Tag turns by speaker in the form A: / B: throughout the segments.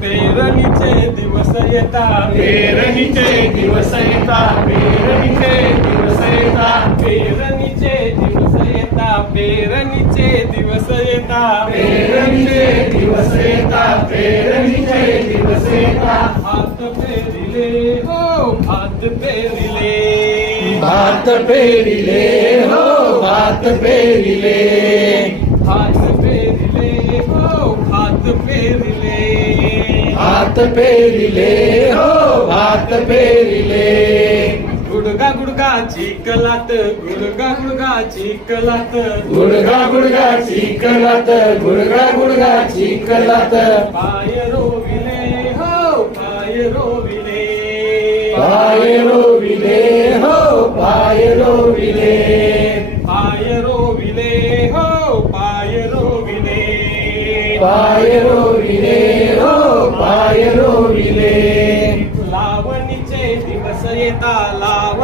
A: पेरणीचे दिवस येता पेरणीचे दिवस येता
B: पेरणीचे येता पेरणीचे दिवस येता
A: पेरणीचे दिवस येता भात पेरिले. हो. भात पेरिले.
B: भात पेरिले. हो. भात पेरिले.
A: भात पेरिले. हो. भात पेरिले.
B: भात पेरिले. हो. भात पेरिले.
A: गुडगा गुडगा चिकलात गुडगा गुडगा चिकलात
B: गुडगा गुडगा चिकलात गुडगा गुडगा चिकलात
A: पाय रोविले हो पाय रोविले.
B: पाय रोविले हो पाय रोविले.
A: पाय रोविले हो पाय रोविले.
B: पाय रोविले हो पाय रोविले.
A: लावणीचे दिवस येता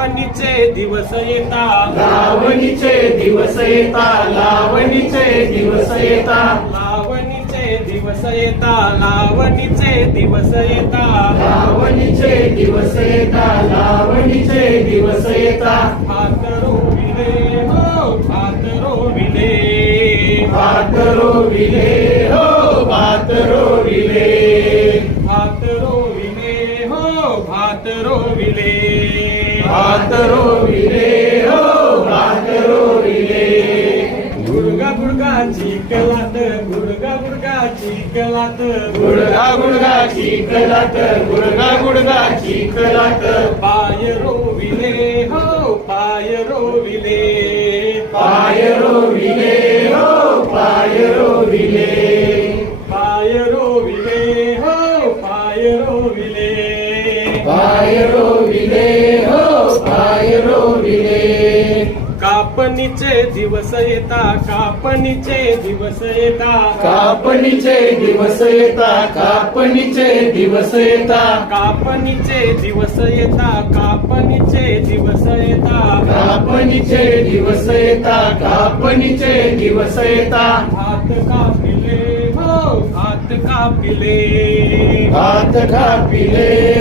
A: लावणीचे दिवस येता
B: लावणीचे दिवस येता लावणीचे दिवस येता
A: लावणीचे दिवस येता लावणीचे दिवस येता
B: लावणीचे दिवस येता लावणीचे दिवस येता
A: भात रोविले हो भात रोविले
B: भात रोविले हो भात रोविले
A: भात रोविले हो भात रोविले
B: भात रोविले हो भात रोविले
A: गुडगा गुडगा चिकलात गुडगा गुडगा चिकलात
B: गुडगा गुडगा चिकलात गुडगा गुडगा चिकलात पाय रोविले हो पाय रोविले
A: पाय रोविले हो पाय रोविले
B: पाय रोविले हो पाय रोविले
A: कापणीचे दिवस येता कापणीचे दिवस येता.
B: कापणीचे दिवस येता कापणीचे दिवस येता.
A: कापणीचे दिवस येता कापणीचे दिवस येता.
B: कापणीचे दिवस येता कापणीचे दिवस येता.
A: भात कापिले हो भात कापिले.
B: भात कापिले हो भात कापिले.